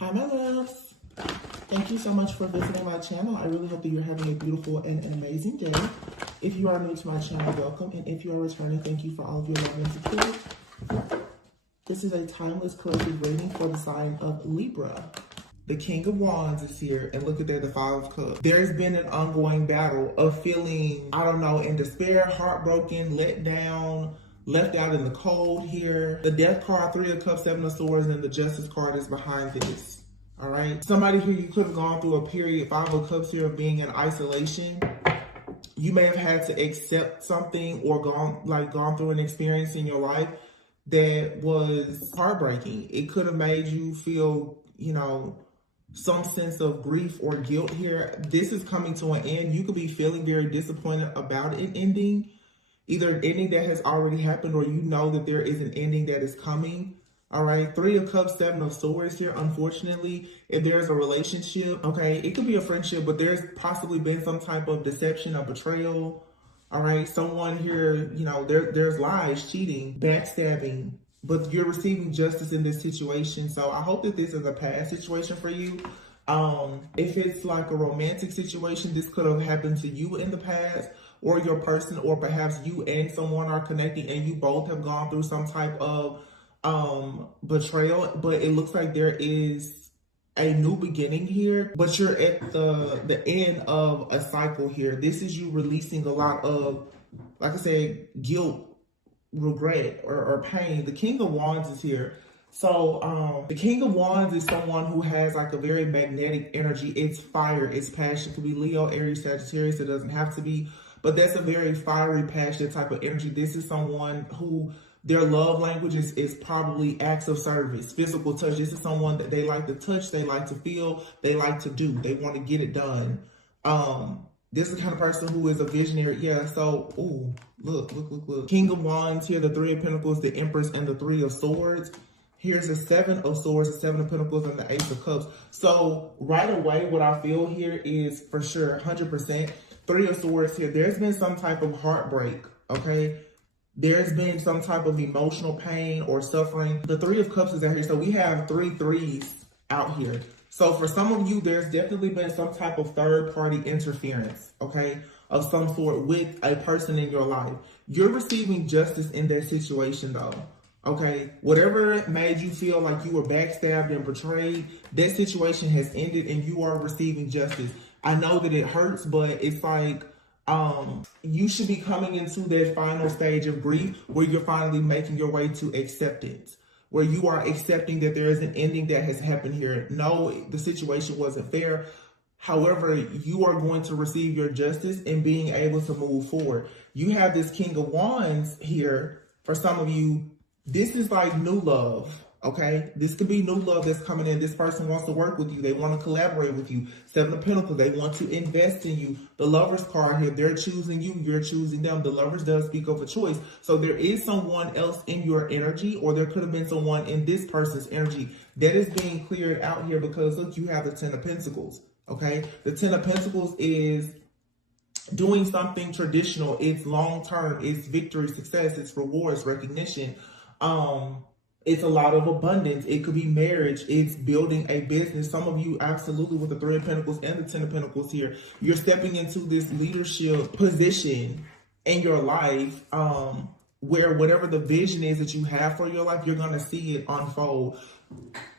Hi, my loves. Thank you so much for visiting my channel. I really hope that you're having a beautiful and an amazing day. If you are new to my channel, welcome. And if you are returning, thank you for all of your love and support. This is a timeless collective reading for the sign of Libra. The King of Wands is here, and look at that, the Five of Cups. There's been an ongoing battle of feeling, I don't know, in despair, heartbroken, let down, left out in the cold here. The Death card, Three of Cups, Seven of Swords, and the Justice card is behind this. All right. Somebody here, you could have gone through a period, Five of Cups here, of being in isolation. You may have had to accept something or gone through an experience in your life that was heartbreaking. It could have made you feel, some sense of grief or guilt here. This is coming to an end. You could be feeling very disappointed about an ending, either an ending that has already happened or you know that there is an ending that is coming. All right, Three of Cups, Seven of Swords here. Unfortunately, if there's a relationship, okay, it could be a friendship, but there's possibly been some type of deception or betrayal. All right, someone here, there's lies, cheating, backstabbing, but you're receiving justice in this situation. So I hope that this is a past situation for you. If it's like a romantic situation, this could have happened to you in the past, or your person, or perhaps you and someone are connecting and you both have gone through some type of betrayal. But it looks like there is a new beginning here, but you're at the end of a cycle here. This is you releasing a lot of, like I said, guilt, regret, or pain. The King of Wands is here. So the King of Wands is someone who has like a very magnetic energy. It's fire, it's passion. It could be Leo, Aries, Sagittarius. It doesn't have to be, but that's a very fiery, passionate type of energy. This is someone who their love language is probably acts of service, physical touch. This is someone that they like to touch, they like to feel, they like to do, they want to get it done. This is the kind of person who is a visionary. Yeah, so, ooh, look. King of Wands here, the Three of Pentacles, the Empress, and the Three of Swords. Here's the Seven of Swords, the Seven of Pentacles, and the Ace of Cups. So right away, what I feel here is for sure, 100%, Three of Swords here. There's been some type of heartbreak, okay? There's been some type of emotional pain or suffering. The Three of Cups is out here. So we have three threes out here. So for some of you, there's definitely been some type of third-party interference, okay, of some sort with a person in your life. You're receiving justice in that situation, though, okay? Whatever made you feel like you were backstabbed and betrayed, that situation has ended and you are receiving justice. I know that it hurts, but it's like you should be coming into that final stage of grief where you're finally making your way to acceptance, where you are accepting that there is an ending that has happened here. No, the situation wasn't fair. However, you are going to receive your justice and being able to move forward. You have this King of Wands here. For some of you, this is like new love, okay? This could be new love that's coming in. This person wants to work with you. They want to collaborate with you. Seven of Pentacles, they want to invest in you. The Lovers card here, they're choosing you. You're choosing them. The Lovers does speak of a choice. So there is someone else in your energy, or there could have been someone in this person's energy that is being cleared out here because, look, you have the Ten of Pentacles, okay? The Ten of Pentacles is doing something traditional. It's long-term. It's victory, success. It's rewards, recognition. It's a lot of abundance. It could be marriage. It's building a business. Some of you, absolutely, with the Three of Pentacles and the Ten of Pentacles here, you're stepping into this leadership position in your life, where whatever the vision is that you have for your life, you're going to see it unfold.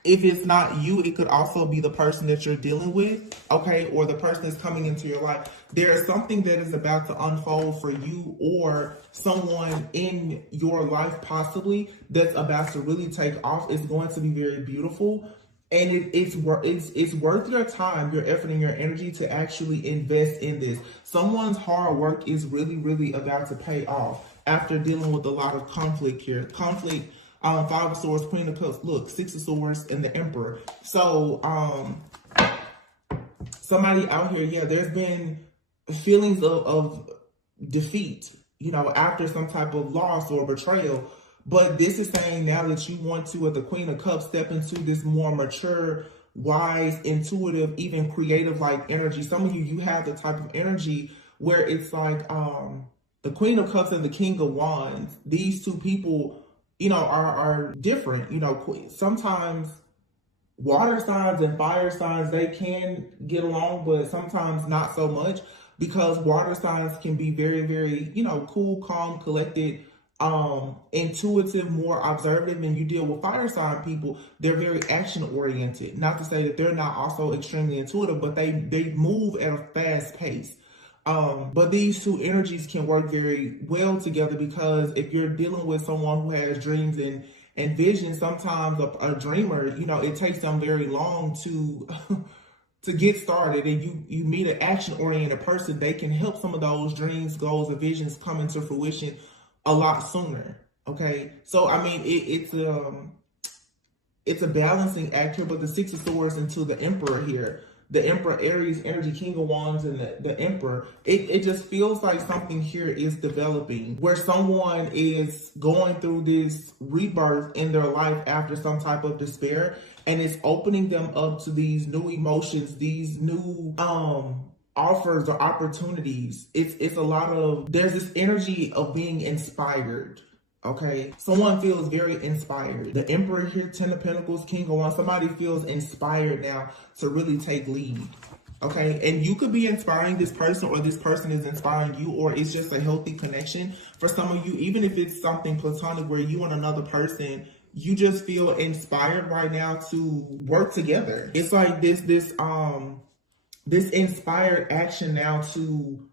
If it's not you, it could also be the person that you're dealing with, okay, or the person that's coming into your life. There is something that is about to unfold for you or someone in your life possibly that's about to really take off. It's going to be very beautiful, and it's worth your time, your effort, and your energy to actually invest in this. Someone's hard work is really, really about to pay off after dealing with a lot of conflict here. Conflict. Five of Swords, Queen of Cups, look, Six of Swords, and the Emperor. So, somebody out here, yeah, there's been feelings of defeat, after some type of loss or betrayal. But this is saying now that you want to, with the Queen of Cups, step into this more mature, wise, intuitive, even creative-like energy. Some of you, you have the type of energy where it's like the Queen of Cups and the King of Wands. These two people, are different. Sometimes Water signs and fire signs, they can get along, but sometimes not so much, because water signs can be very, very, you know, cool, calm, collected, intuitive, more observative. And you deal with fire sign people, they're very action oriented. Not to say that they're not also extremely intuitive, but they move at a fast pace. But these two energies can work very well together, because if you're dealing with someone who has dreams and vision, sometimes a dreamer, you know, it takes them very long to to get started, and you meet an action-oriented person, they can help some of those dreams, goals, and visions come into fruition a lot sooner. Okay, so I mean, it's a balancing act here, but the Six of Swords into the Emperor here. The Emperor, Aries energy, King of Wands, and the Emperor. It just feels like something here is developing, where someone is going through this rebirth in their life after some type of despair, and it's opening them up to these new emotions, these new offers or opportunities. It's a lot of, there's this energy of being inspired. Okay, someone feels very inspired. The Emperor here, Ten of Pentacles, King of Wands. Somebody feels inspired now to really take lead. Okay, and you could be inspiring this person, or this person is inspiring you, or it's just a healthy connection. For some of you, even if it's something platonic where you and another person, you just feel inspired right now to work together. It's like this inspired action now to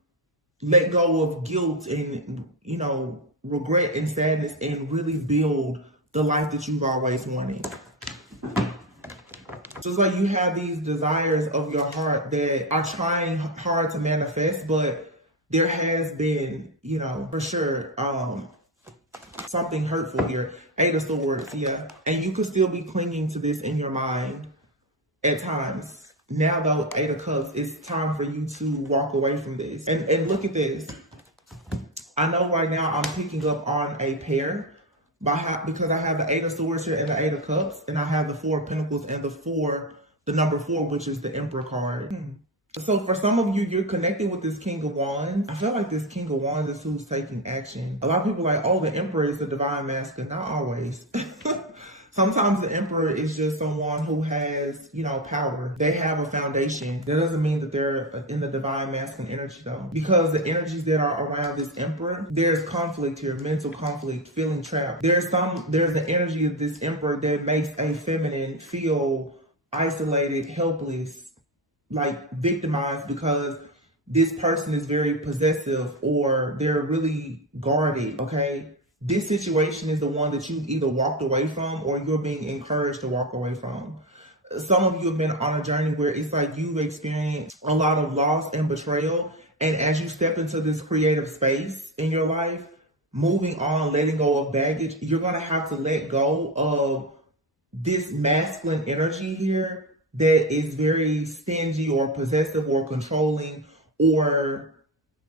let go of guilt and, you know, regret and sadness, and really build the life that you've always wanted. So it's like you have these desires of your heart that are trying hard to manifest, but there has been, you know, for sure, something hurtful here. Eight of Swords, yeah. And you could still be clinging to this in your mind at times. Now though, Eight of Cups, it's time for you to walk away from this. And look at this. I know right now I'm picking up on a pair because I have the Eight of Swords here and the Eight of Cups, and I have the Four of Pentacles and the number 4, which is the Emperor card. So for some of you, you're connected with this King of Wands. I feel like this King of Wands is who's taking action. A lot of people are like, oh, the Emperor is the divine masculine. Not always. Sometimes the Emperor is just someone who has, you know, power. They have a foundation. That doesn't mean that they're in the divine masculine energy though. Because the energies that are around this Emperor, there's conflict here, mental conflict, feeling trapped. There's the energy of this Emperor that makes a feminine feel isolated, helpless, like victimized, because this person is very possessive or they're really guarded, okay? This situation is the one that you've either walked away from or you're being encouraged to walk away from. Some of you have been on a journey where it's like you've experienced a lot of loss and betrayal. And as you step into this creative space in your life, moving on, letting go of baggage, you're going to have to let go of this masculine energy here that is very stingy or possessive or controlling, or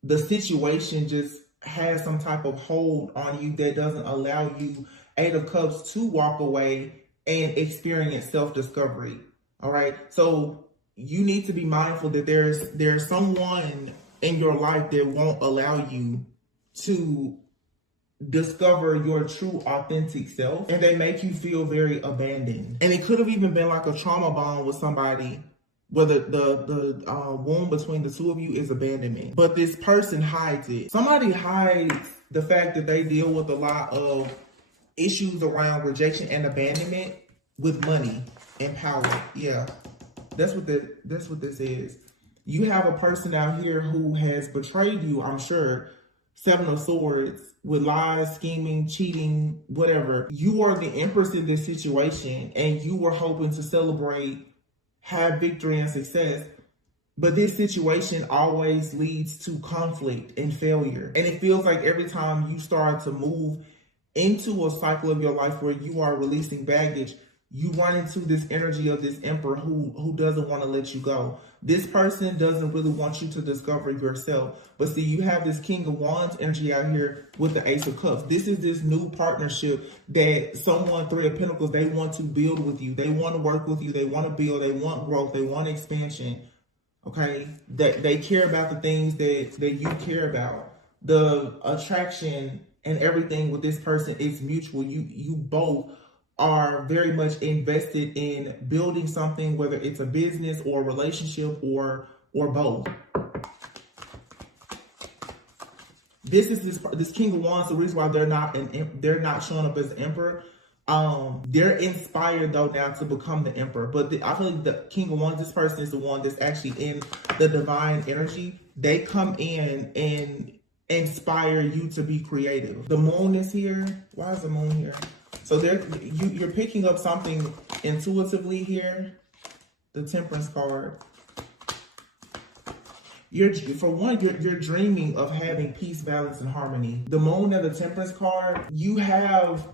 the situation just has some type of hold on you that doesn't allow you, Eight of Cups, to walk away and experience self-discovery. All right. So you need to be mindful that there's someone in your life that won't allow you to discover your true authentic self, and they make you feel very abandoned. And it could have even been like a trauma bond with somebody, where the wound between the two of you is abandonment. But this person hides it. Somebody hides the fact that they deal with a lot of issues around rejection and abandonment with money and power. Yeah, that's what this is. You have a person out here who has betrayed you, I'm sure. Seven of Swords, with lies, scheming, cheating, whatever. You are the Empress in this situation, and you were hoping to celebrate, have victory and success, but this situation always leads to conflict and failure. And it feels like every time you start to move into a cycle of your life where you are releasing baggage, you run into this energy of this Emperor who doesn't want to let you go. This person doesn't really want you to discover yourself. But see, you have this King of Wands energy out here with the Ace of Cups. This is this new partnership that someone, Three of Pentacles, they want to build with you. They want to work with you. They want to build. They want growth. They want expansion. Okay? That they care about the things that you care about. The attraction and everything with this person is mutual. You both are very much invested in building something, whether it's a business or a relationship or both. This King of Wands. The reason why they're not showing up as the Emperor. They're inspired though now to become the Emperor, but I feel like the King of Wands, this person is the one that's actually in the divine energy. They come in and inspire you to be creative. The Moon is here. Why is the Moon here? So you're picking up something intuitively here. The Temperance card. You're dreaming of having peace, balance, and harmony. The Moon and the Temperance card, you have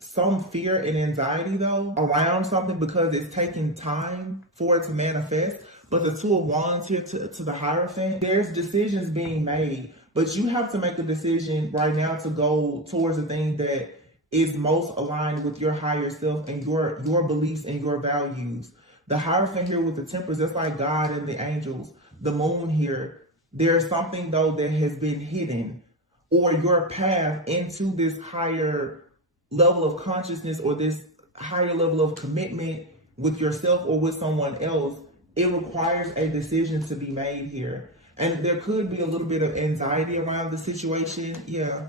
some fear and anxiety though around something because it's taking time for it to manifest. But the Two of Wands here to the Hierophant, there's decisions being made, but you have to make a decision right now to go towards the thing that is most aligned with your higher self and your beliefs and your values. The Hierophant here with the Temperance, that's like God and the angels. The Moon here, there's something though that has been hidden, or your path into this higher level of consciousness or this higher level of commitment with yourself or with someone else. It requires a decision to be made here. And there could be a little bit of anxiety around the situation. Yeah.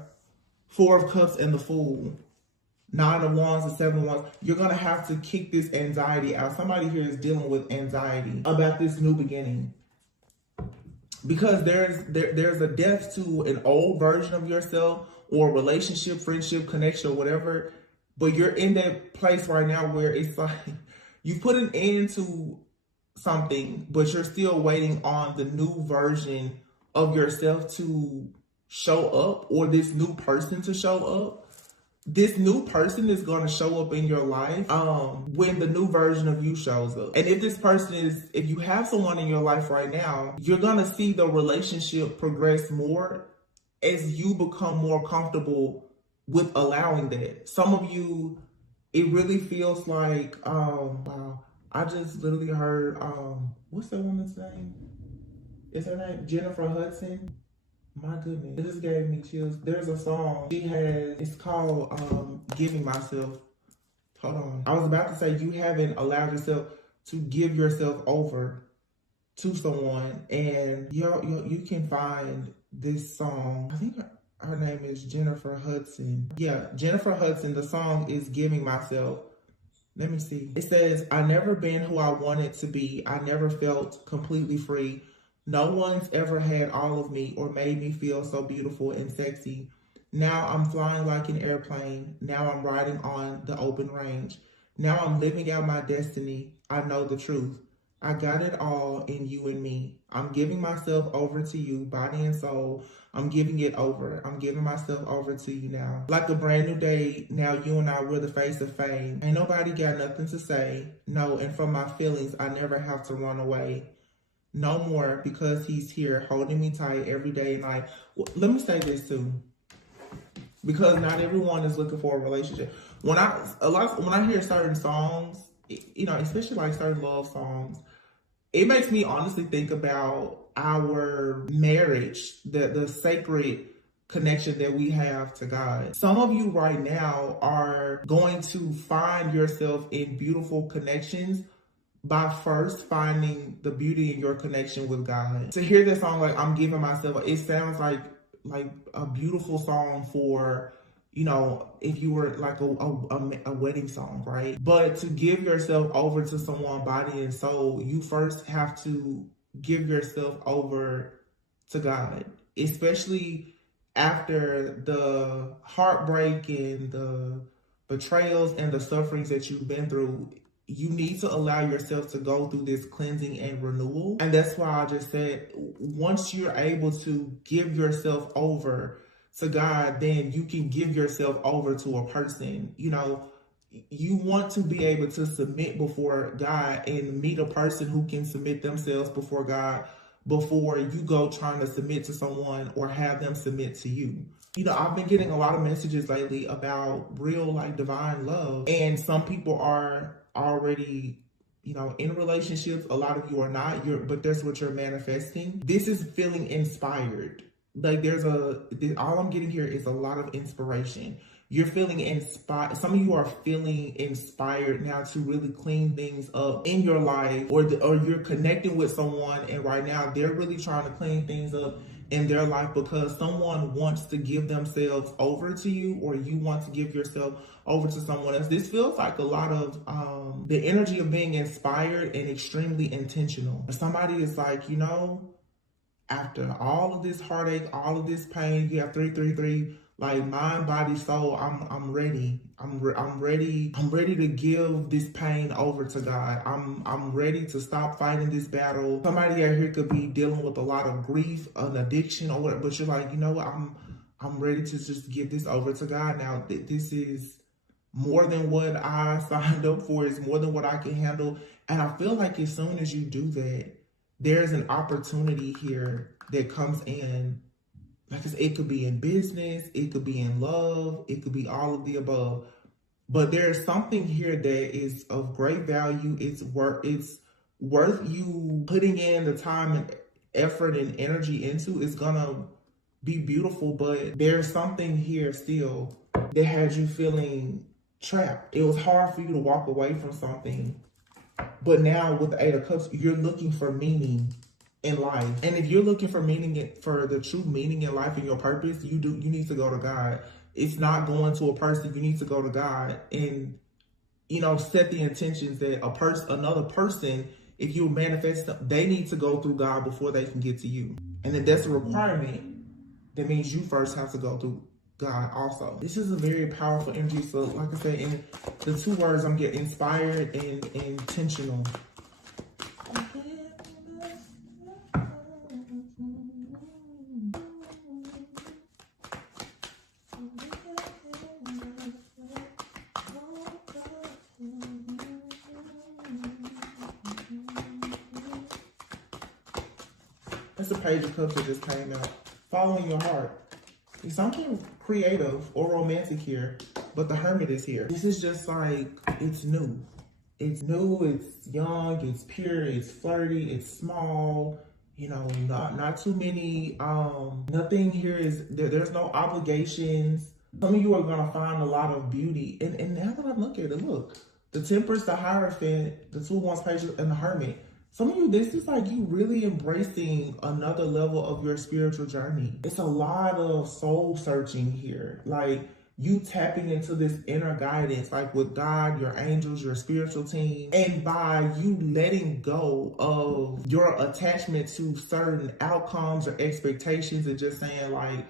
Four of Cups and the Fool. Nine of Wands and Seven of Wands. You're going to have to kick this anxiety out. Somebody here is dealing with anxiety about this new beginning. Because there's a death to an old version of yourself or relationship, friendship, connection, or whatever. But you're in that place right now where it's like you put an end to something, but you're still waiting on the new version of yourself to show up, or this new person to show up. This new person is going to show up in your life when the new version of you shows up. And if this person if you have someone in your life right now, you're going to see the relationship progress more as you become more comfortable with allowing that. Some of you, it really feels like, wow, I just literally heard, what's that woman's name? Is her name Jennifer Hudson? My goodness, it just gave me chills. There's a song she has, it's called Giving Myself. Hold on. I was about to say you haven't allowed yourself to give yourself over to someone, and you can find this song. I think her name is Jennifer Hudson. Yeah, Jennifer Hudson. The song is Giving Myself. Let me see. It says, I never been who I wanted to be. I never felt completely free. No one's ever had all of me or made me feel so beautiful and sexy. Now I'm flying like an airplane. Now I'm riding on the open range. Now I'm living out my destiny. I know the truth. I got it all in you and me. I'm giving myself over to you, body and soul. I'm giving it over. I'm giving myself over to you now. Like a brand new day, now you and I, we're the face of fame. Ain't nobody got nothing to say. No, and from my feelings, I never have to run away. No more, because he's here holding me tight every day and night. Well, let me say this too, because not everyone is looking for a relationship. When I hear certain songs, you know, especially like certain love songs, it makes me honestly think about our marriage, the sacred connection that we have to God. Some of you right now are going to find yourself in beautiful connections by first finding the beauty in your connection with God. To hear this song, like I'm giving myself, it sounds like a beautiful song for, you know, if you were like a wedding song, right? But to give yourself over to someone body and soul, you first have to give yourself over to God, especially after the heartbreak and the betrayals and the sufferings that you've been through. You need to allow yourself to go through this cleansing and renewal. And that's why I just said, once you're able to give yourself over to God, then you can give yourself over to a person. You know, you want to be able to submit before God and meet a person who can submit themselves before God before you go trying to submit to someone or have them submit to you. You know, I've been getting a lot of messages lately about real, like, divine love. And some people are already, you know, in relationships. A lot of you are not, but that's what you're manifesting. This is feeling inspired. Like all I'm getting here is a lot of inspiration. You're feeling inspired. Some of you are feeling inspired now to really clean things up in your life, or you're connecting with someone, and right now they're really trying to clean things up in their life because someone wants to give themselves over to you, or you want to give yourself over to someone else. This feels like a lot of the energy of being inspired and extremely intentional. Somebody is like, you know, after all of this heartache, all of this pain, you have 333, like mind, body, soul. I'm ready. I'm ready. I'm ready to give this pain over to God. I'm ready to stop fighting this battle. Somebody out here could be dealing with a lot of grief, an addiction, or whatever, but you're like, you know what? I'm ready to just give this over to God now. This is more than what I signed up for. It's more than what I can handle. And I feel like as soon as you do that, there's an opportunity here that comes in. Like I said, it could be in business, it could be in love, it could be all of the above. But there's something here that is of great value. It's worth you putting in the time and effort and energy into. It's gonna be beautiful, but there's something here still that has you feeling trapped. It was hard for you to walk away from something, but now with the Eight of Cups, you're looking for meaning in life. And if you're looking for meaning, for the true meaning in life and your purpose, you need to go to God. It's not going to a person. You need to go to God and, you know, set the intentions that another person, if you manifest them, they need to go through God before they can get to you. And then that's a requirement. That means you first have to go through God also. This is a very powerful energy. So like I said, in the two words I'm getting, inspired and intentional. That's the Page of Cups that just came out. Following your heart. It's something creative or romantic here, but the Hermit is here. This is just like, it's new. It's new, it's young, it's pure, it's flirty, it's small, you know, not too many, nothing here is, there's no obligations. Some of you are gonna find a lot of beauty. And now that I look at it, look, the Temperance, the Hierophant, the Two of Wands page, and the Hermit. Some of you, this is like you really embracing another level of your spiritual journey. It's a lot of soul searching here. Like you tapping into this inner guidance, like with God, your angels, your spiritual team. And by you letting go of your attachment to certain outcomes or expectations and just saying like,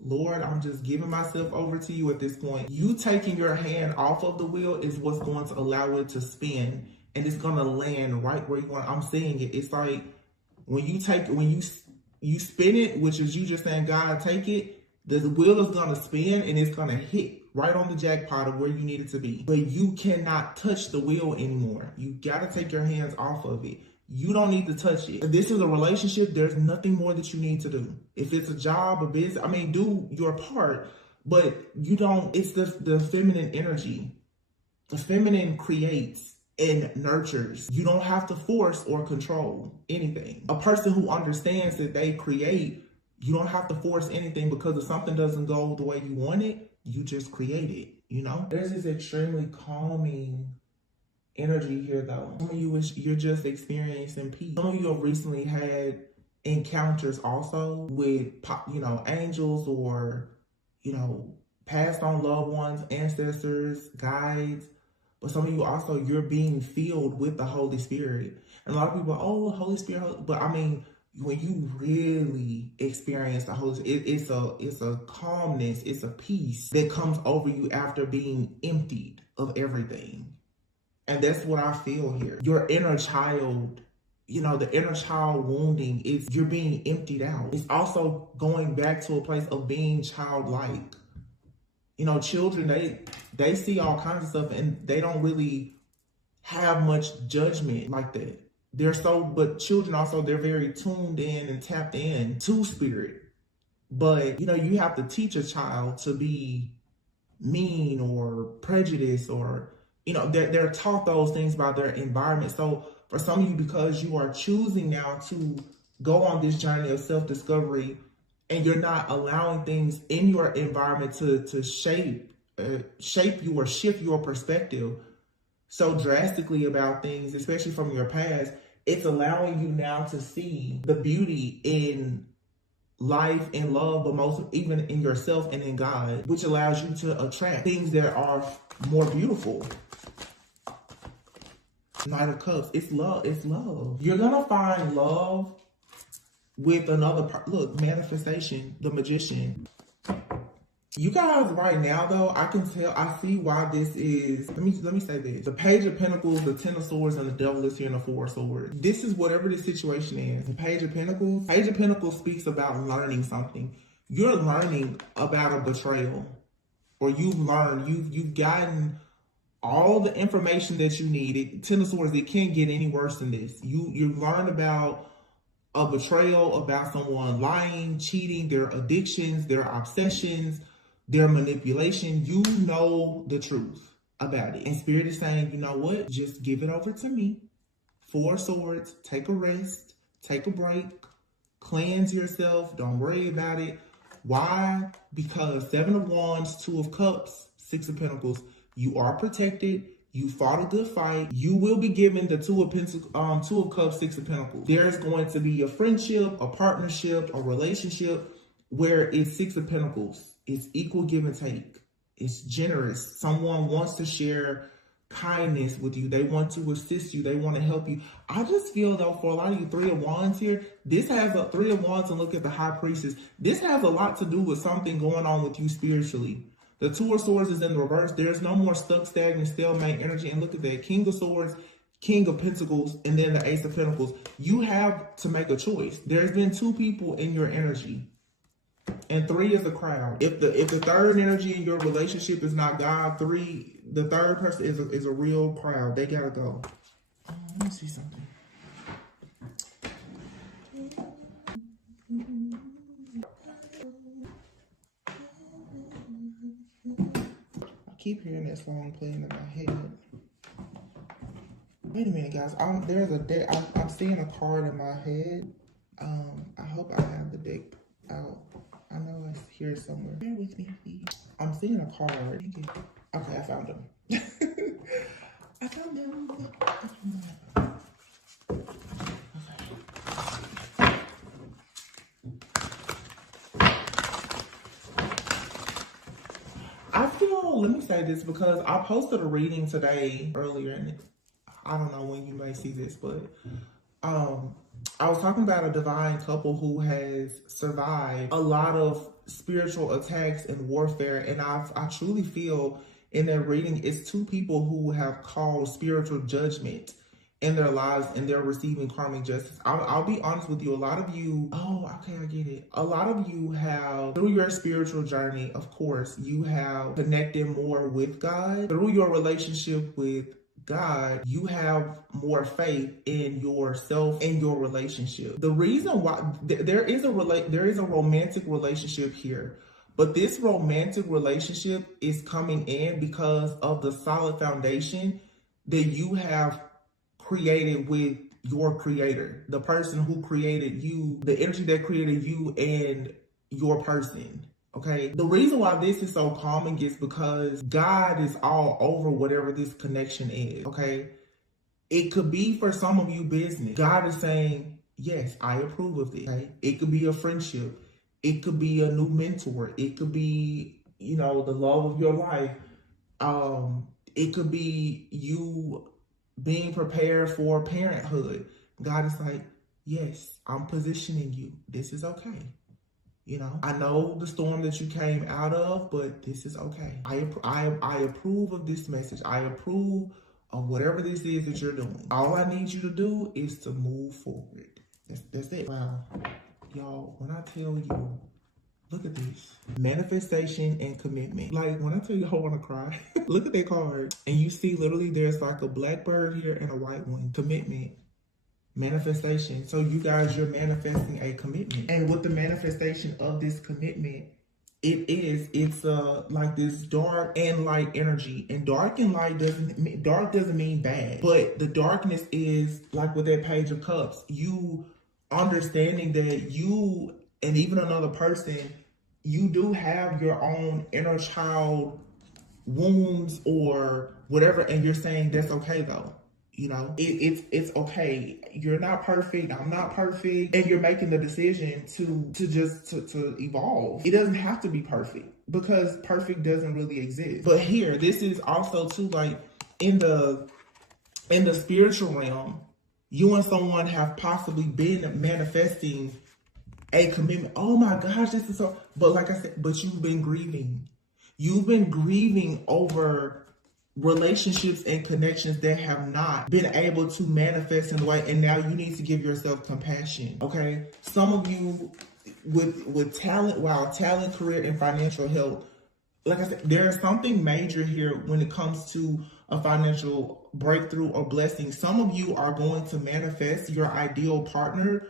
Lord, I'm just giving myself over to you at this point. You taking your hand off of the wheel is what's going to allow it to spin. And it's gonna land right where you want. I'm seeing it. It's like when you spin it, which is you just saying, God, take it, the wheel is gonna spin and it's gonna hit right on the jackpot of where you need it to be. But you cannot touch the wheel anymore. You gotta take your hands off of it. You don't need to touch it. If this is a relationship, there's nothing more that you need to do. If it's a job, a business, I mean, do your part, but you don't, it's the feminine energy. The feminine creates and nurtures. You don't have to force or control anything. A person who understands that they create, you don't have to force anything, because if something doesn't go the way you want it, you just create it, you know? There's this extremely calming energy here though. Some of you, you're just experiencing peace. Some of you have recently had encounters also with, you know, angels or, you know, passed on loved ones, ancestors, guides. But some of you also, you're being filled with the Holy Spirit. And a lot of people, oh, Holy Spirit. But I mean, when you really experience the Holy Spirit, it's a calmness, it's a peace that comes over you after being emptied of everything. And that's what I feel here. Your inner child, you know, the inner child wounding, you're being emptied out. It's also going back to a place of being childlike. You know, children, they see all kinds of stuff and they don't really have much judgment like that. But children also, they're very tuned in and tapped in to spirit. But, you know, you have to teach a child to be mean or prejudiced or, you know, they're taught those things by their environment. So for some of you, because you are choosing now to go on this journey of self-discovery, and you're not allowing things in your environment to shape shape you or shift your perspective so drastically about things, especially from your past. It's allowing you now to see the beauty in life and love, but most even in yourself and in God, which allows you to attract things that are more beautiful. Knight of Cups, it's love, it's love. You're gonna find love with another part. Look, manifestation, the Magician. You guys right now though, I can tell, I see why this is, let me say this. The Page of Pentacles, the Ten of Swords, and the Devil is here in the Four of Swords. This is whatever the situation is. The Page of Pentacles speaks about learning something. You're learning about a betrayal, or you've learned, you've gotten all the information that you need. Ten of Swords, it can't get any worse than this. You learn about a betrayal, about someone lying, cheating, their addictions, their obsessions, their manipulation. You know the truth about it. And Spirit is saying, you know what? Just give it over to me. Four of Swords, take a rest, take a break, cleanse yourself. Don't worry about it. Why? Because Seven of Wands, Two of Cups, Six of Pentacles. You are protected. You fought a good fight. You will be given the Two of Cups, Six of Pentacles. There's going to be a friendship, a partnership, a relationship where it's Six of Pentacles. It's equal give and take. It's generous. Someone wants to share kindness with you. They want to assist you. They want to help you. I just feel though, for a lot of you Three of Wands here, this has a Three of Wands, and look at the High Priestess. This has a lot to do with something going on with you spiritually. The Two of Swords is in reverse. There's no more stuck, stagnant, stalemate energy. And look at that. King of Swords, King of Pentacles, and then the Ace of Pentacles. You have to make a choice. There's been two people in your energy. And three is a crowd. If the third energy in your relationship is not God, the third person is a real crowd. They gotta go. Let me see something. I keep hearing that song playing in my head. Wait a minute, guys. There's a deck. I'm seeing a card in my head. I hope I have the deck out. I know it's here somewhere. Bear with me, please. I'm seeing a card. Okay, I found them. I found them. Okay. I feel, let me say this, because I posted a reading today earlier, and I don't know when you may see this, but I was talking about a divine couple who has survived a lot of spiritual attacks and warfare. And I truly feel in that reading, it's two people who have called spiritual judgment in their lives, and they're receiving karmic justice. I'll be honest with you. A lot of you, okay, I get it. A lot of you have, through your spiritual journey, of course, you have connected more with God. Through your relationship with God, you have more faith in yourself and your relationship. The reason why there is a romantic relationship here, but this romantic relationship is coming in because of the solid foundation that you have created with your creator, the person who created you, the energy that created you and your person. Okay, the reason why this is so calming is because God is all over whatever this connection is. Okay, it could be for some of you business. God is saying, yes, I approve of this. Okay? It could be a friendship. It could be a new mentor. It could be, the love of your life. It could be you being prepared for parenthood. God is like, yes, I'm positioning you. This is okay. I know the storm that you came out of, but this is okay. I approve of this message. I approve of whatever this is that you're doing. All I need you to do is to move forward. That's it. Wow. Y'all, when I tell you, look at this. Manifestation and commitment. Like, when I tell you I want to cry, look at that card. And you see literally there's like a black bird here and a white one. Commitment. Manifestation. So you guys, you're manifesting a commitment. And with the manifestation of this commitment, it's like this dark and light energy. And dark and light doesn't mean bad. But the darkness is like with that Page of Cups, you understanding that you and even another person, you do have your own inner child wounds or whatever, and you're saying that's okay though. You know, it's okay. You're not perfect. I'm not perfect, and you're making the decision to evolve. It doesn't have to be perfect because perfect doesn't really exist. But here, this is also too, like in the spiritual realm, you and someone have possibly been manifesting a commitment. Oh my gosh, this is so. But like I said, but you've been grieving. You've been grieving over relationships and connections that have not been able to manifest in the way, and now you need to give yourself compassion. Okay, some of you with talent, talent, career, and financial health, like I said, there's something major here when it comes to a financial breakthrough or blessing. Some of you are going to manifest your ideal partner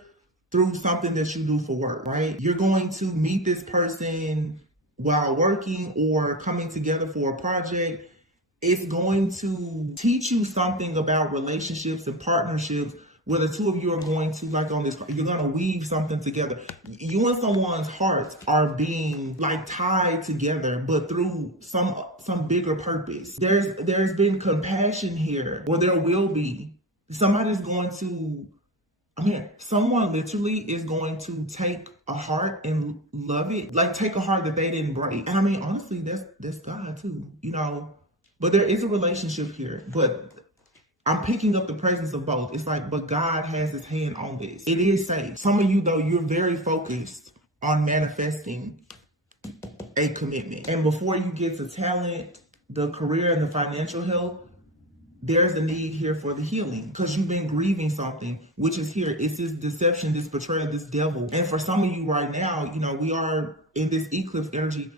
through something that you do for work, right? You're going to meet this person while working or coming together for a project. It's going to teach you something about relationships and partnerships where the two of you are going to, like on this, you're going to weave something together. You and someone's hearts are being like tied together, but through some bigger purpose. There's been compassion here, or there will be. Somebody's going to, someone literally is going to take a heart and love it. Like take a heart that they didn't break. And honestly, that's God too, you know. But there is a relationship here, but I'm picking up the presence of both. It's like, but God has his hand on this. It is safe. Some of you, though, you're very focused on manifesting a commitment. And before you get to talent, the career, and the financial health, there's a need here for the healing because you've been grieving something, which is here. It's this deception, this betrayal, this devil. And for some of you right now, you know, we are in this eclipse energy.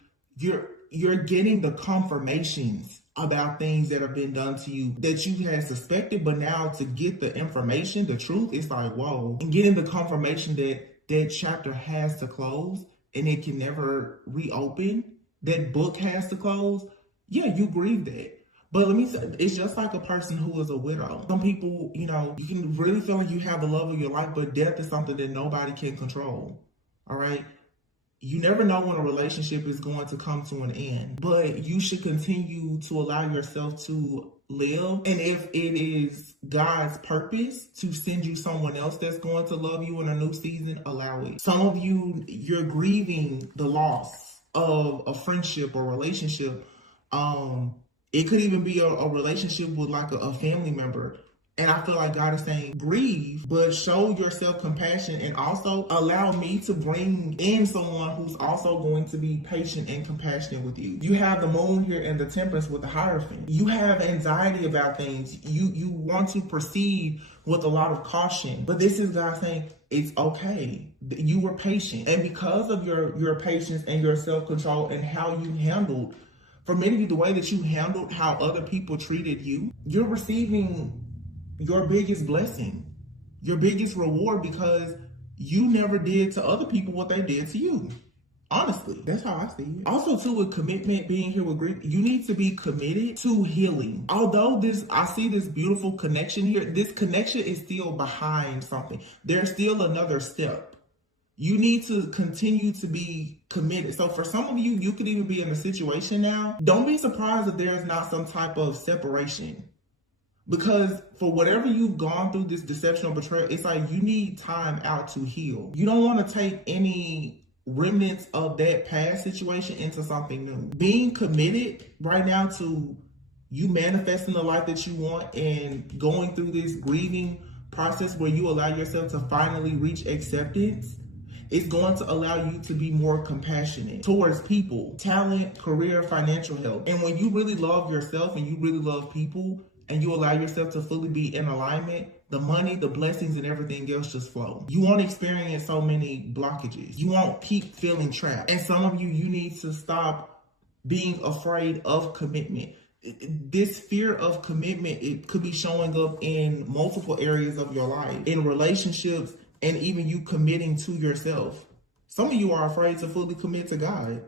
You're getting the confirmations about things that have been done to you that you had suspected, but now to get the information, the truth, it's like, whoa. And getting the confirmation that that chapter has to close and it can never reopen, that book has to close. Yeah, you grieve that. But let me say, it's just like a person who is a widow. Some people, you know, you can really feel like you have the love of your life, but death is something that nobody can control. All right? You never know when a relationship is going to come to an end, but you should continue to allow yourself to live. And if it is God's purpose to send you someone else that's going to love you in a new season, allow it. Some of you, you're grieving the loss of a friendship or relationship. It could even be a relationship with like a family member. And I feel like God is saying, grieve, but show yourself compassion and also allow me to bring in someone who's also going to be patient and compassionate with you. You have the moon here and the temperance with the Hierophant. You have anxiety about things. You want to proceed with a lot of caution. But this is God saying, it's okay. You were patient. And because of your patience and your self-control and how you handled, for many of you, the way that you handled how other people treated you, you're receiving your biggest blessing, your biggest reward, because you never did to other people what they did to you. Honestly, that's how I see it. Also, too, with commitment, being here with grief, you need to be committed to healing. Although I see this beautiful connection here, this connection is still behind something. There's still another step. You need to continue to be committed. So for some of you, you could even be in a situation now. Don't be surprised if there's not some type of separation. Because for whatever you've gone through, this deception or betrayal, it's like you need time out to heal. You don't want to take any remnants of that past situation into something new. Being committed right now to you manifesting the life that you want and going through this grieving process where you allow yourself to finally reach acceptance, it's going to allow you to be more compassionate towards people, talent, career, financial health. And when you really love yourself and you really love people, and you allow yourself to fully be in alignment, the money, the blessings, and everything else just flow. You won't experience so many blockages. You won't keep feeling trapped. And some of you, you need to stop being afraid of commitment. This fear of commitment, it could be showing up in multiple areas of your life, in relationships, and even you committing to yourself. Some of you are afraid to fully commit to God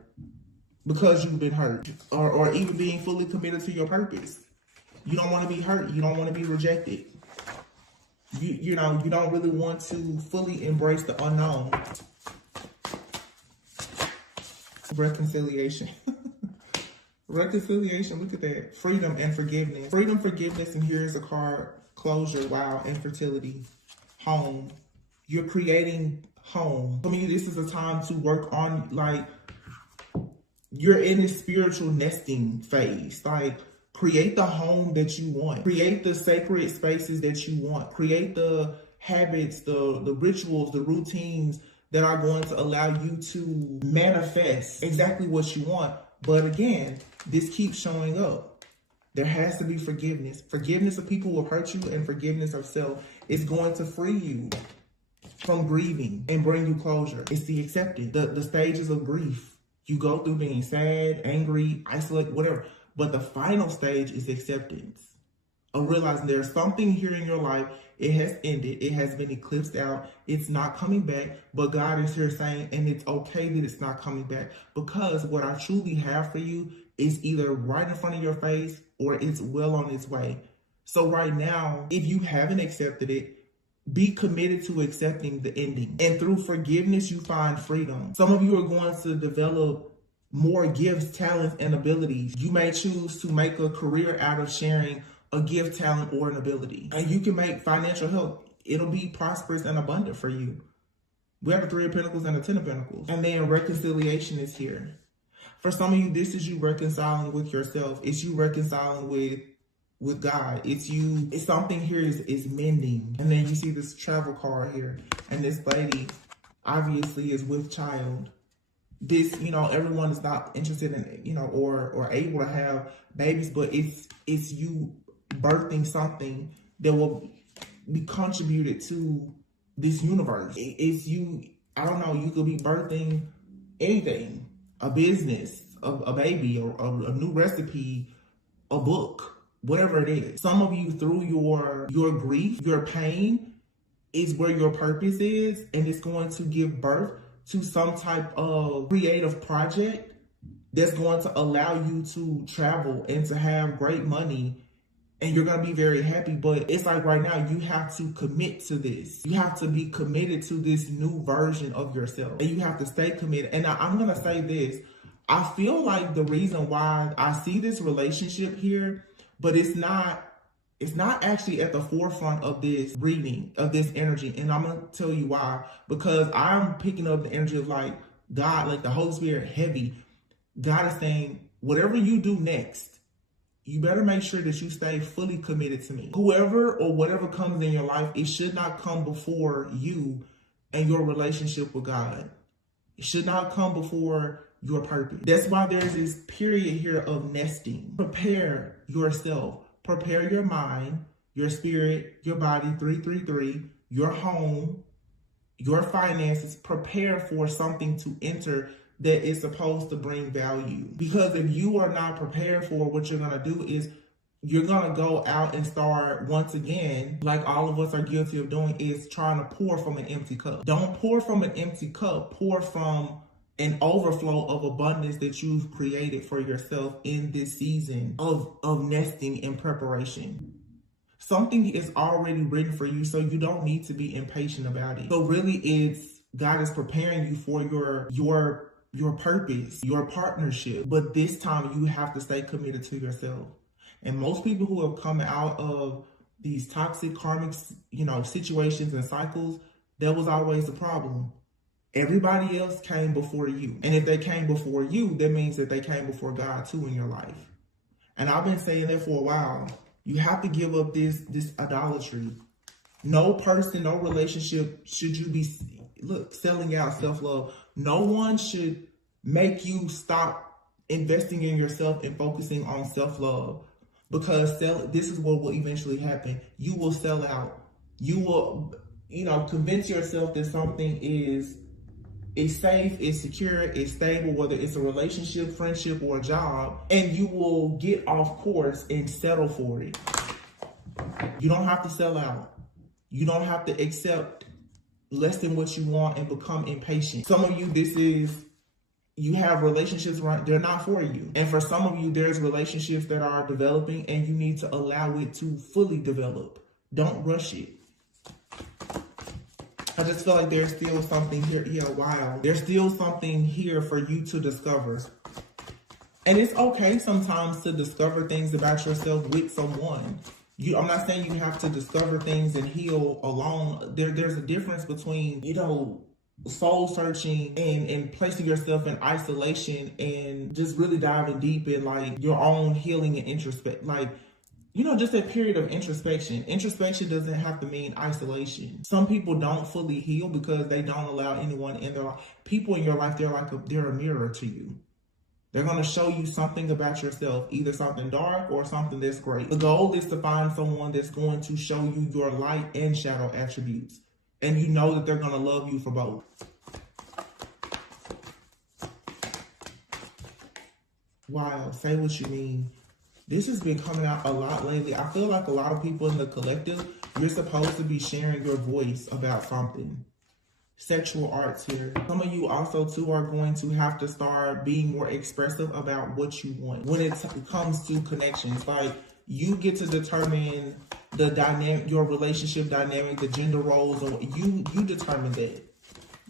because you've been hurt, or even being fully committed to your purpose. You don't want to be hurt. You don't want to be rejected. You know, you don't really want to fully embrace the unknown. Reconciliation. Reconciliation, look at that. Freedom and forgiveness. Freedom, forgiveness, and here's a card. Closure, wow, infertility. Home. You're creating home. For me, this is a time to work on, like, you're in this spiritual nesting phase. Like, create the home that you want. Create the sacred spaces that you want. Create the habits, the rituals, the routines that are going to allow you to manifest exactly what you want. But again, this keeps showing up. There has to be forgiveness. Forgiveness of people who have hurt you and forgiveness of self is going to free you from grieving and bring you closure. It's the acceptance, the stages of grief. You go through being sad, angry, isolated, whatever. But the final stage is acceptance. Of realizing there's something here in your life. It has ended. It has been eclipsed out. It's not coming back. But God is here saying, and it's okay that it's not coming back. Because what I truly have for you is either right in front of your face or it's well on its way. So right now, if you haven't accepted it, be committed to accepting the ending. And through forgiveness, you find freedom. Some of you are going to develop more gifts, talents, and abilities. You may choose to make a career out of sharing a gift, talent, or an ability. And you can make financial help. It'll be prosperous and abundant for you. We have a 3 of Pentacles and a 10 of Pentacles. And then reconciliation is here. For some of you, this is you reconciling with yourself. It's you reconciling with God. It's something here is mending. And then you see this travel card here. And this lady obviously is with child. This, everyone is not interested in, or able to have babies, but it's you birthing something that will be contributed to this universe. It's you, I don't know, you could be birthing anything, a business, a baby, or a new recipe, a book, whatever it is. Some of you, through your grief, your pain is where your purpose is, and it's going to give birth to some type of creative project that's going to allow you to travel and to have great money, and you're going to be very happy. But it's like right now, you have to commit to this. You have to be committed to this new version of yourself, and you have to stay committed. And I'm going to say this. I feel like the reason why I see this relationship here, but it's not actually at the forefront of this reading, of this energy. And I'm going to tell you why. Because I'm picking up the energy of like God, like the Holy Spirit heavy. God is saying, whatever you do next, you better make sure that you stay fully committed to me. Whoever or whatever comes in your life, it should not come before you and your relationship with God. It should not come before your purpose. That's why there's this period here of nesting. Prepare yourself. Prepare your mind, your spirit, your body, 333, your home, your finances. Prepare for something to enter that is supposed to bring value. Because if you are not prepared for what you're going to do is you're going to go out and start once again, like all of us are guilty of doing, is trying to pour from an empty cup. Don't pour from an empty cup. Pour from an overflow of abundance that you've created for yourself in this season of nesting and preparation. Something is already written for you, so you don't need to be impatient about it. So really, God is preparing you for your purpose, your partnership. But this time you have to stay committed to yourself. And most people who have come out of these toxic karmic, situations and cycles, that was always the problem. Everybody else came before you. And if they came before you, that means that they came before God too in your life. And I've been saying that for a while. You have to give up this idolatry. No person, no relationship should you be, selling out self-love. No one should make you stop investing in yourself and focusing on self-love. Because this is what will eventually happen. You will sell out. You will, convince yourself that something is safe, it's secure, it's stable, whether it's a relationship, friendship, or a job, and you will get off course and settle for it. You don't have to sell out. You don't have to accept less than what you want and become impatient. Some of you, you have relationships, they're not for you. And for some of you, there's relationships that are developing and you need to allow it to fully develop. Don't rush it. I just feel like there's still something here. Yeah, wow. There's still something here for you to discover. And it's okay sometimes to discover things about yourself with someone. I'm not saying you have to discover things and heal alone. There's a difference between, soul searching and placing yourself in isolation and just really diving deep in like your own healing and introspect, like, just a period of introspection. Introspection doesn't have to mean isolation. Some people don't fully heal because they don't allow anyone in their life. People in your life, they're a mirror to you. They're going to show you something about yourself, either something dark or something that's great. The goal is to find someone that's going to show you your light and shadow attributes. And you know that they're going to love you for both. Wow, say what you mean. This has been coming out a lot lately. I feel like a lot of people in the collective, you're supposed to be sharing your voice about something. Sexual arts here. Some of you also too are going to have to start being more expressive about what you want. When it comes to connections, like you get to determine the dynamic, your relationship dynamic, the gender roles, or you determine that.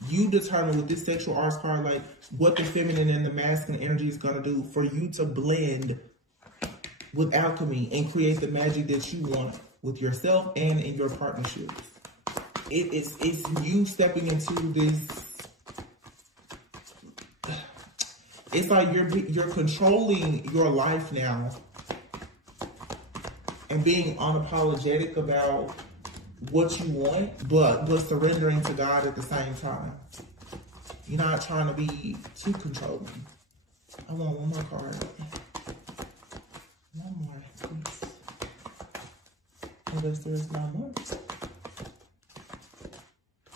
You determine with this sexual arts card, like what the feminine and the masculine energy is going to do for you to blend with alchemy and create the magic that you want with yourself and in your partnerships. It's you stepping into this. It's like you're controlling your life now and being unapologetic about what you want, but surrendering to God at the same time. You're not trying to be too controlling. I want one more card. One more, please. Unless there's no more.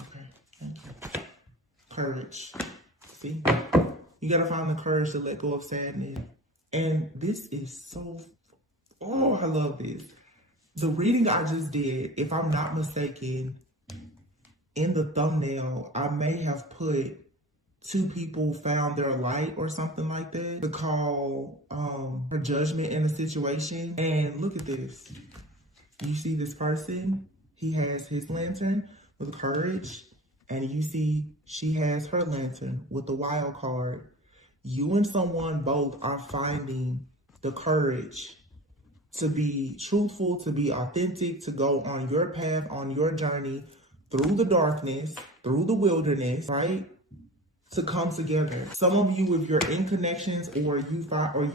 Okay, thank you. Courage. See? You gotta find the courage to let go of sadness. And this is so, oh, I love this. The reading I just did, if I'm not mistaken, in the thumbnail, I may have put 2 people found their light or something like that to call for judgment in a situation. And look at this. You see this person? He has his lantern with courage. And you see she has her lantern with the wild card. You and someone both are finding the courage to be truthful, to be authentic, to go on your path, on your journey, through the darkness, through the wilderness, right? To come together. Some of you, if you're in connections or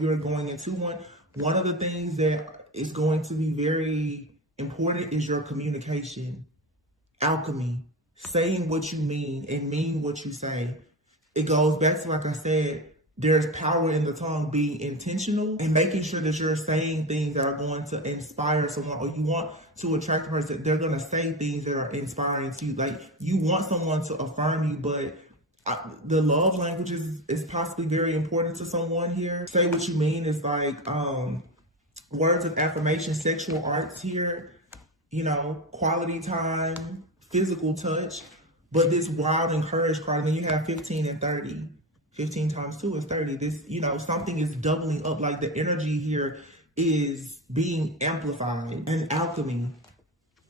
you're going into one of the things that is going to be very important is your communication. Alchemy. Saying what you mean and mean what you say. It goes back to, like I said, there's power in the tongue, being intentional and making sure that you're saying things that are going to inspire someone, or you want to attract a person. They're going to say things that are inspiring to you. Like you want someone to affirm you, but the love language is possibly very important to someone here. Say what you mean is like words of affirmation, sexual arts here, quality time, physical touch. But this wild and courage card, and then you have 15 and 30. 15 times 2 is 30. This, something is doubling up. Like the energy here is being amplified. And alchemy.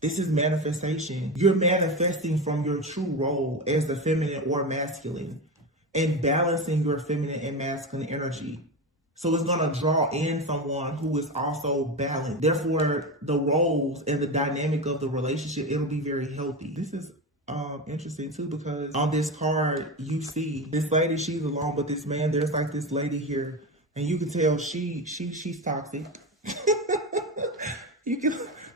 This is manifestation. You're manifesting from your true role as the feminine or masculine and balancing your feminine and masculine energy. So it's going to draw in someone who is also balanced. Therefore, the roles and the dynamic of the relationship, it'll be very healthy. This is interesting too, because on this card, you see this lady, she's alone, but this man, there's like this lady here, and you can tell she's toxic.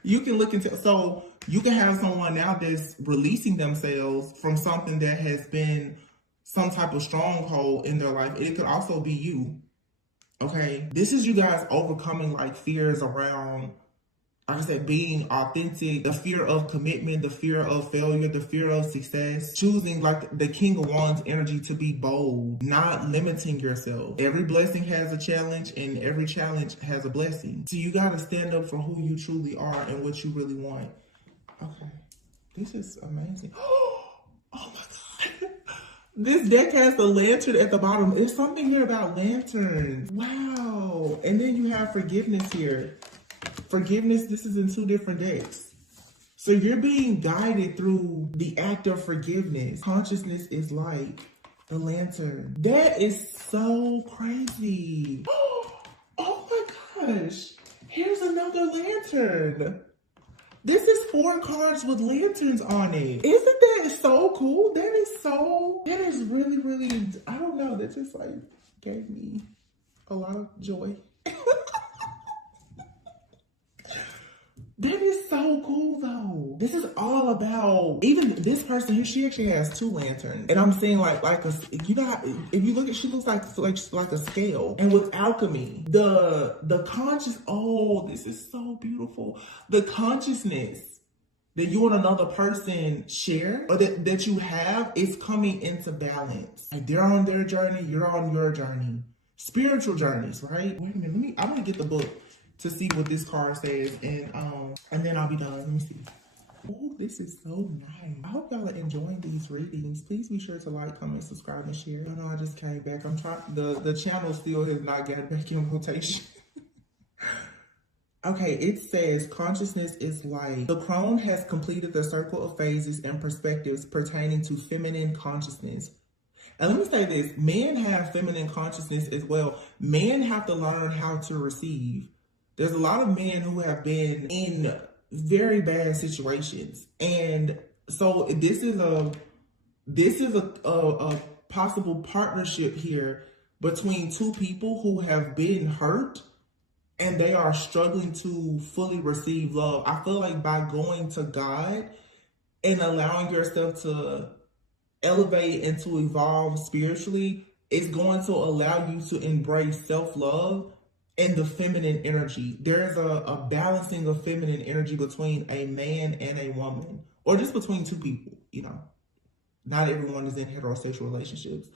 You can look into, so you can have someone now that's releasing themselves from something that has been some type of stronghold in their life. It could also be you. Okay. This is you guys overcoming like fears around, like I said, being authentic, the fear of commitment, the fear of failure, the fear of success, choosing like the King of Wands energy to be bold, not limiting yourself. Every blessing has a challenge and every challenge has a blessing. So you got to stand up for who you truly are and what you really want. Okay. This is amazing. Oh my God. This deck has the lantern at the bottom. There's something here about lanterns. Wow. And then you have forgiveness here. Forgiveness, this is in 2 different decks. So you're being guided through the act of forgiveness. Consciousness is like the lantern. That is so crazy. gosh. Here's another lantern. This is 4 cards with lanterns on it. Isn't that so cool? That is really, really, I don't know. That just like gave me a lot of joy. That is so cool though. This is all about, even this person here, she actually has 2 lanterns. And I'm saying like a, you know, if you look at, she looks like a scale. And with alchemy, the conscious, oh, this is so beautiful. The consciousness that you and another person share, or that you have, is coming into balance. Like they're on their journey, you're on your journey. Spiritual journeys, right? Wait a minute, I'm gonna get the book to see what this card says, and then I'll be done. Let me see. Oh, this is so nice. I hope y'all are enjoying these readings. Please be sure to like, comment, subscribe, and share. I know I just came back. I'm trying, the channel still has not gotten back in rotation. Okay, it says consciousness is light. The crone has completed the circle of phases and perspectives pertaining to feminine consciousness. And let me say this, men have feminine consciousness as well. Men have to learn how to receive. There's a lot of men who have been in very bad situations. And so this is a possible partnership here between 2 people who have been hurt and they are struggling to fully receive love. I feel like by going to God and allowing yourself to elevate and to evolve spiritually, it's going to allow you to embrace self-love and the feminine energy. There's a balancing of feminine energy between a man and a woman, or just between 2 people, you know. Not everyone is in heterosexual relationships.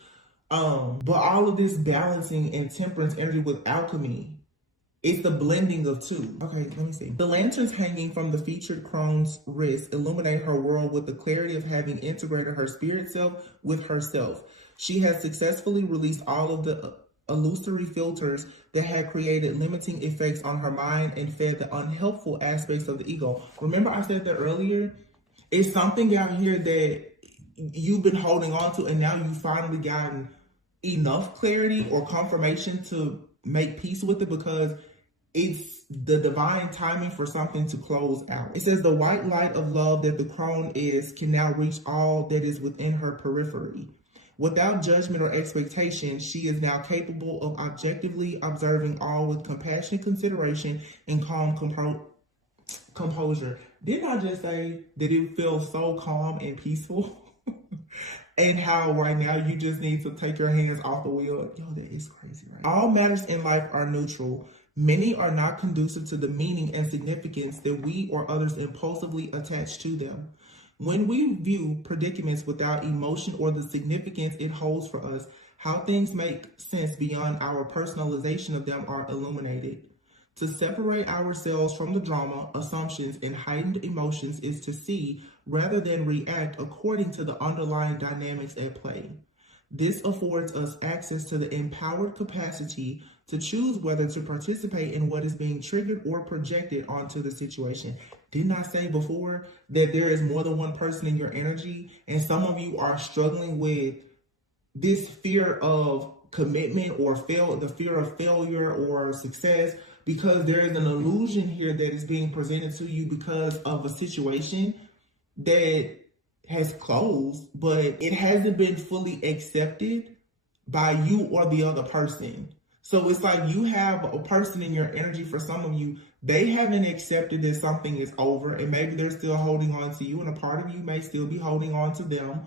But all of this balancing and temperance energy with alchemy, it's the blending of 2. Okay, let me see. The lanterns hanging from the featured crone's wrist illuminate her world with the clarity of having integrated her spirit self with herself. She has successfully released all of the illusory filters that had created limiting effects on her mind and fed the unhelpful aspects of the ego. Remember I said that earlier? It's something out here that you've been holding on to, and now you've finally gotten enough clarity or confirmation to make peace with it, because it's the divine timing for something to close out. It says the white light of love that the crone is can now reach all that is within her periphery. Without judgment or expectation, she is now capable of objectively observing all with compassionate consideration and calm composure. Didn't I just say that it feels so calm and peaceful? And how right now you just need to take your hands off the wheel. Yo, that is crazy, right? All matters in life are neutral. Many are not conducive to the meaning and significance that we or others impulsively attach to them. When we view predicaments without emotion or the significance it holds for us, how things make sense beyond our personalization of them are illuminated. To separate ourselves from the drama, assumptions, and heightened emotions is to see rather than react according to the underlying dynamics at play. This affords us access to the empowered capacity to choose whether to participate in what is being triggered or projected onto the situation. Didn't I say before that there is more than one person in your energy, and some of you are struggling with this fear of commitment or the fear of failure or success, because there is an illusion here that is being presented to you because of a situation that has closed, but it hasn't been fully accepted by you or the other person. So it's like you have a person in your energy, for some of you, they haven't accepted that something is over, and maybe they're still holding on to you, and a part of you may still be holding on to them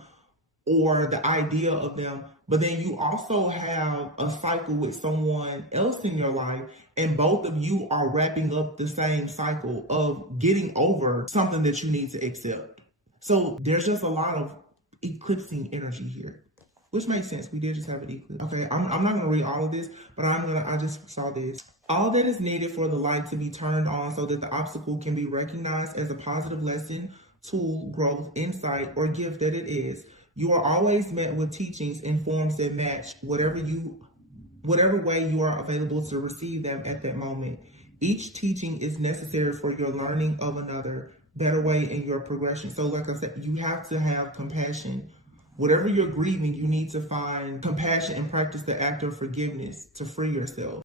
or the idea of them. But then you also have a cycle with someone else in your life, and both of you are wrapping up the same cycle of getting over something that you need to accept. So there's just a lot of eclipsing energy here, which makes sense. We did just have an eclipse. Okay, I'm not going to read all of this, but I just saw this. All that is needed for the light to be turned on so that the obstacle can be recognized as a positive lesson, tool, growth, insight, or gift that it is. You are always met with teachings in forms that match whatever way you are available to receive them at that moment. Each teaching is necessary for your learning of another better way in your progression. So like I said, you have to have compassion. Whatever you're grieving, you need to find compassion and practice the act of forgiveness to free yourself.